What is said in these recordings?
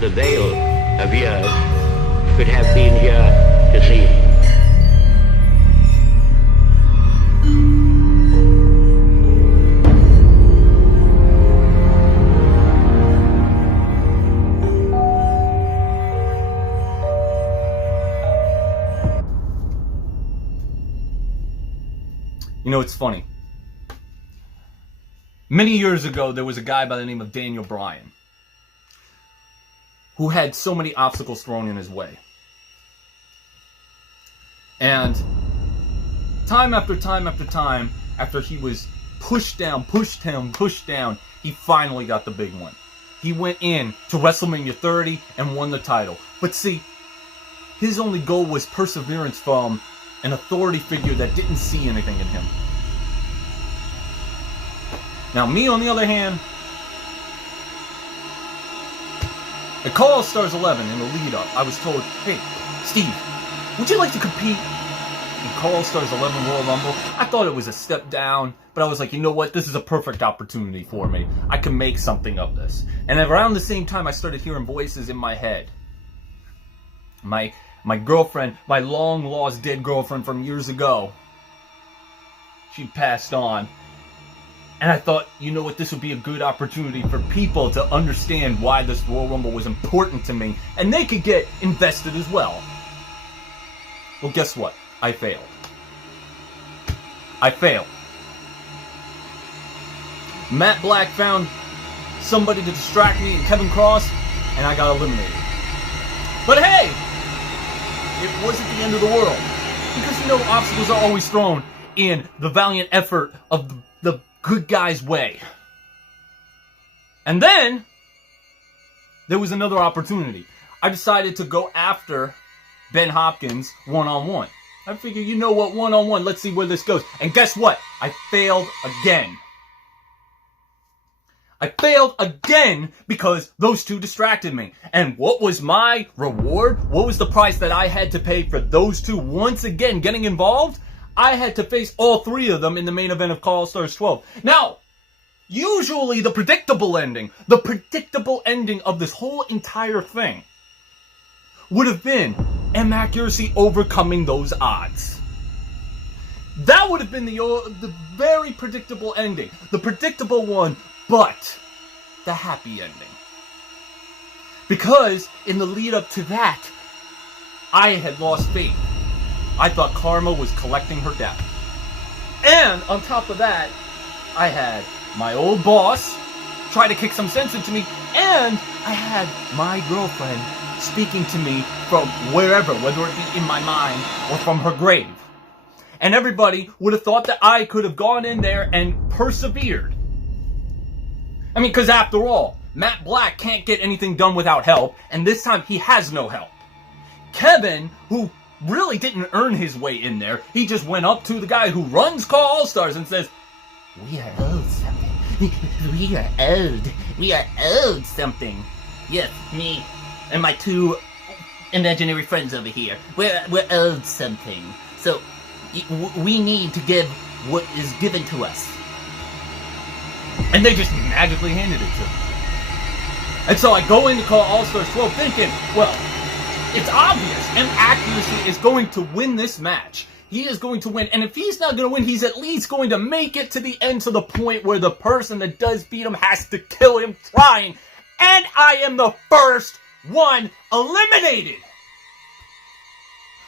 the veil of years could have been here to see. You know, it's funny. Many years ago, there was a guy by the name of Daniel Bryan who had so many obstacles thrown in his way. And time after time after time, after he was pushed down, he finally got the big one. He went in to WrestleMania 30 and won the title. But see, his only goal was perseverance from an authority figure that didn't see anything in him. Now, me, on the other hand, at CAW All Stars 11, in the lead-up, I was told, hey, Steve, would you like to compete in CAW All Stars 11 Royal Rumble? I thought it was a step down, but I was like, you know what? This is a perfect opportunity for me. I can make something of this. And around the same time, I started hearing voices in my head. My girlfriend, my long-lost dead girlfriend from years ago, she passed on. And I thought, you know what, this would be a good opportunity for people to understand why this Royal Rumble was important to me. And they could get invested as well. Well, guess what? I failed. Matt Black found somebody to distract me in Kevin Cross, and I got eliminated. But hey! It wasn't the end of the world. Because, you know, obstacles are always thrown in the valiant effort of the good guy's way. And then, there was another opportunity. I decided to go after Ben Hopkins one-on-one. I figured, you know what, one-on-one, let's see where this goes. And guess what? I failed again. I failed again because those two distracted me. And what was my reward? What was the price that I had to pay for those two once again getting involved? I had to face all three of them in the main event of CAW All Stars 12. Now, usually the predictable ending of this whole entire thing would have been Inaccuracy overcoming those odds. That would have been the very predictable ending. The predictable one, but the happy ending. Because in the lead up to that, I had lost faith. I thought karma was collecting her debt. And on top of that, I had my old boss try to kick some sense into me, and I had my girlfriend speaking to me from wherever, whether it be in my mind or from her grave. And everybody would have thought that I could have gone in there and persevered. I mean, because after all, Matt Black can't get anything done without help, and this time he has no help. Kevin, who really didn't earn his way in there, he just went up to the guy who runs CAW All Stars and says, "We are owed something. We are owed something. Yes, me and my two imaginary friends over here. We're owed something. So we need to give what is given to us." And they just magically handed it to me. And so I go into CAW All Stars 12 thinking, well, it's obvious. Inaccuracy is going to win this match. He is going to win. And if he's not going to win, he's at least going to make it to the end, to the point where the person that does beat him has to kill him trying. And I am the first one eliminated.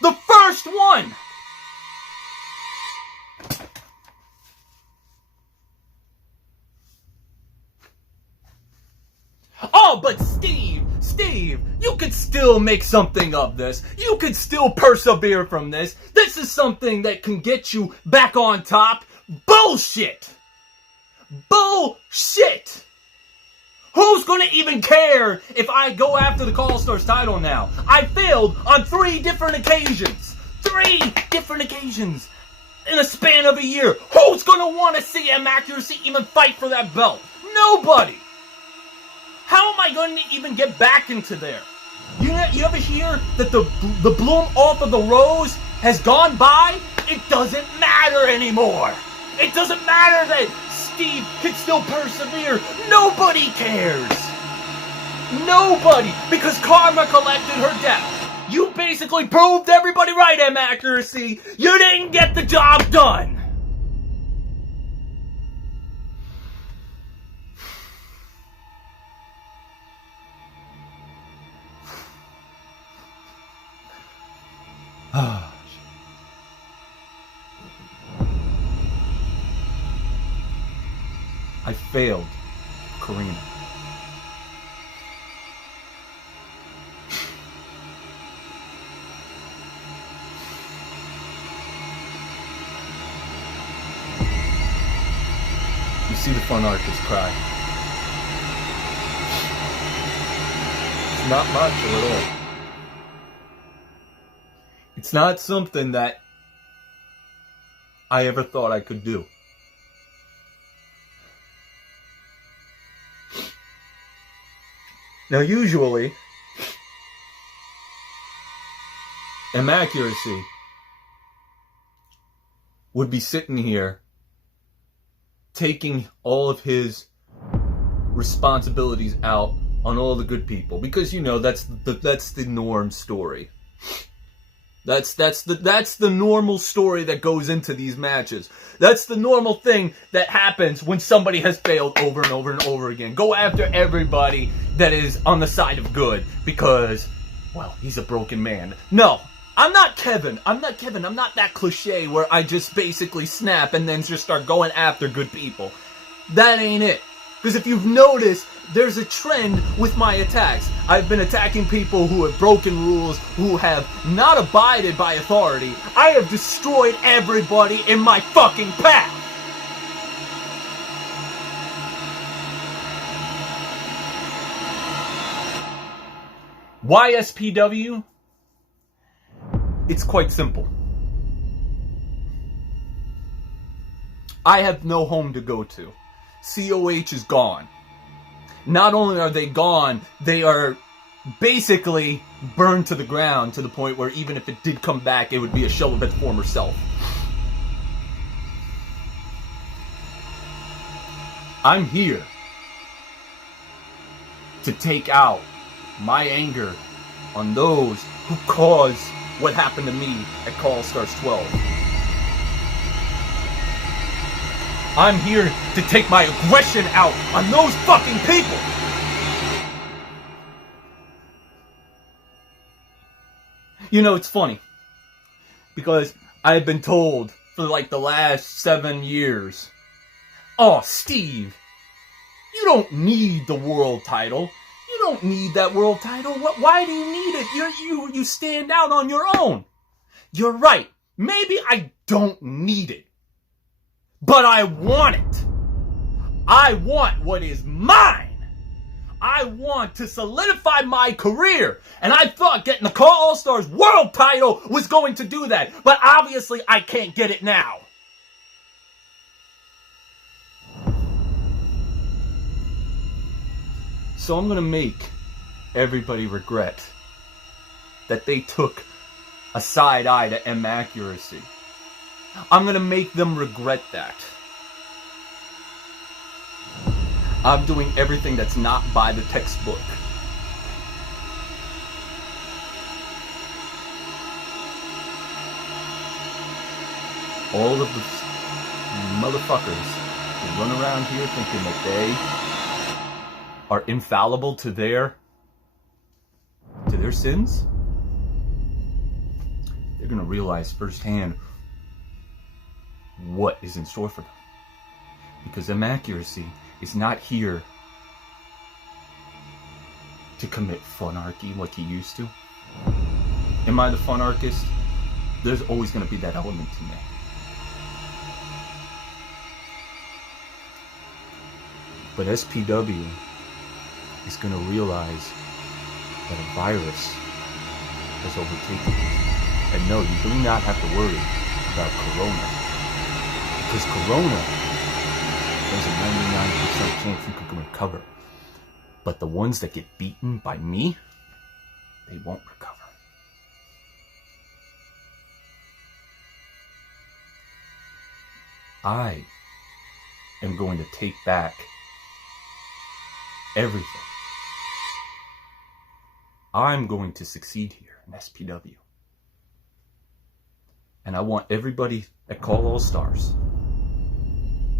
The first one. Oh, but Steve, you could still make something of this. You could still persevere from this. This is something that can get you back on top. Bullshit! Bullshit! Who's gonna even care if I go after the CAW All Stars title now? I failed on 3 different occasions. 3 different occasions in a span of a year. Who's gonna want to see Inaccuracy even fight for that belt? Nobody! How am I going to even get back into there? You ever hear that the bloom off of the rose has gone by? It doesn't matter anymore. It doesn't matter that Steve can still persevere. Nobody cares. Nobody! Because karma collected her debt. You basically proved everybody right, Accuracy. You didn't get the job done. I failed, Karina. You see the FunAnarchist cry. It's not much at all. It's not something that I ever thought I could do. Now, usually, Accuracy would be sitting here taking all of his responsibilities out on all the good people, because you know that's the norm story. That's the normal story that goes into these matches. That's the normal thing that happens when somebody has failed over and over and over again. Go after everybody that is on the side of good because, well, he's a broken man. No, I'm not Kevin. I'm not that cliche where I just basically snap and then just start going after good people. That ain't it. Because if you've noticed, there's a trend with my attacks. I've been attacking people who have broken rules, who have not abided by authority. I have destroyed everybody in my fucking path. Why SPW? It's quite simple. I have no home to go to. COH is gone. Not only are they gone, they are basically burned to the ground to the point where even if it did come back, it would be a shell of its former self. I'm here to take out my anger on those who caused what happened to me at CAW All Stars 12. I'm here to take my aggression out on those fucking people! You know, it's funny, because I've been told for like the last 7 years, oh, Steve, you don't need the world title. You don't need that world title. Why do you need it? You stand out on your own. You're right. Maybe I don't need it. But I want it. I want what is mine. I want to solidify my career. And I thought getting the CAW All Stars world title was going to do that. But obviously I can't get it now. So I'm going to make everybody regret that they took a side eye to Accuracy. I'm going to make them regret that. I'm doing everything that's not by the textbook. All of the motherfuckers who run around here thinking that they are infallible to their sins, they're going to realize firsthand what is in store for them. Because Accuracy is not here to commit funarchy like he used to. Am I the FunAnarchist? There's always going to be that element to me. But SPW is going to realize that a virus has overtaken you. And no, you do not have to worry about Corona. Because Corona, there's a 99% chance you can recover. But the ones that get beaten by me, they won't recover. I am going to take back everything I'm going to succeed here in SPW. And I want everybody at CAW All Stars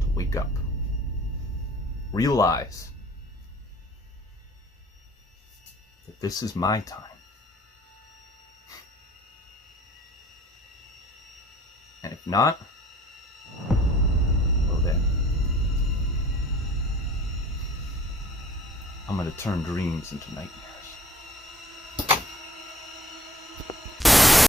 to wake up. Realize that this is my time. And if not, well then, I'm gonna turn dreams into nightmares.